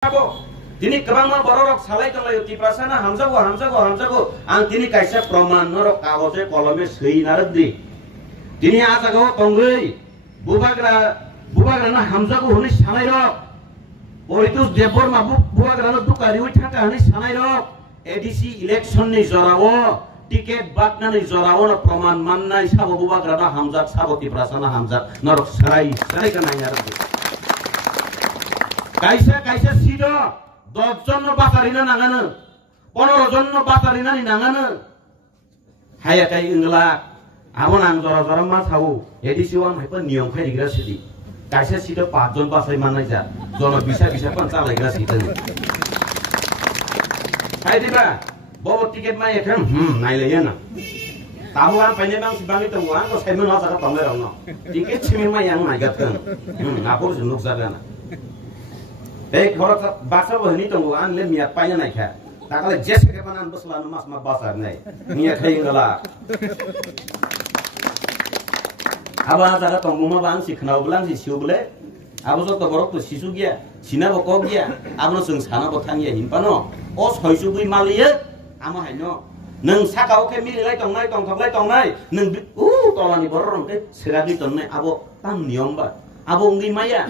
Dini kebangma borok salai tolong yuti prasana hamzago ang dini kaisa proman norok kagoje kolome sei nardi dini asago tonggei bubagra na hamzago huni sanai rok oritus debor mabuk bubagra no dukari uithaka huni sanai rok ADC election ni jorawo tiket bakna ni jorawo no proman manna sabo bubagra na hamzak sabo ti prasana hamzak norok sarai kana yardi kaisa sido 10 জন বাতারিনা নাগানো 15 জন বাতারিনা নি নাগানো হায়া কাই ইংলা আবন আং জরা জরা মা ছাবু এডিসিওয়ান হাইপা নিয়ম খাইগ্রা সিদি কাইসা সিটো 5 জন বাসাই মানাই যা জন বিসা পান চালাইগ্রা সিদি হাই দিবা বব টিকেট মাই এখান নাইলাইয়া না তাবো আন পাইনে বাং সিবানি তো ওয়ান তো সাইমন হাসা তমলে রং টিকেট সিমি মাই আং নাইগাতন আপর জনুক জাগানা एक खरक बासा बहनी तंगो आन ले मिया पाया नाय खा ताकले जेस के बनान बसला न मास मा बासा नाय मिया खाइंगला आबा जागा तंगो मा बां सिखनाव ब्लां सि सिउबले आबो जो तबरक तो सिसु गिया सिना बको गिया आबनो जों साना बथानिया हिनपानो ओ सयसु गई मालिये आमा हायनो नों साकाव के मिलिलाय तंनाय तंथबलाय तंनाय नों तलानि बर रंके सेरागि तन्नाय आबो तां नियम बा आबो उंगि माया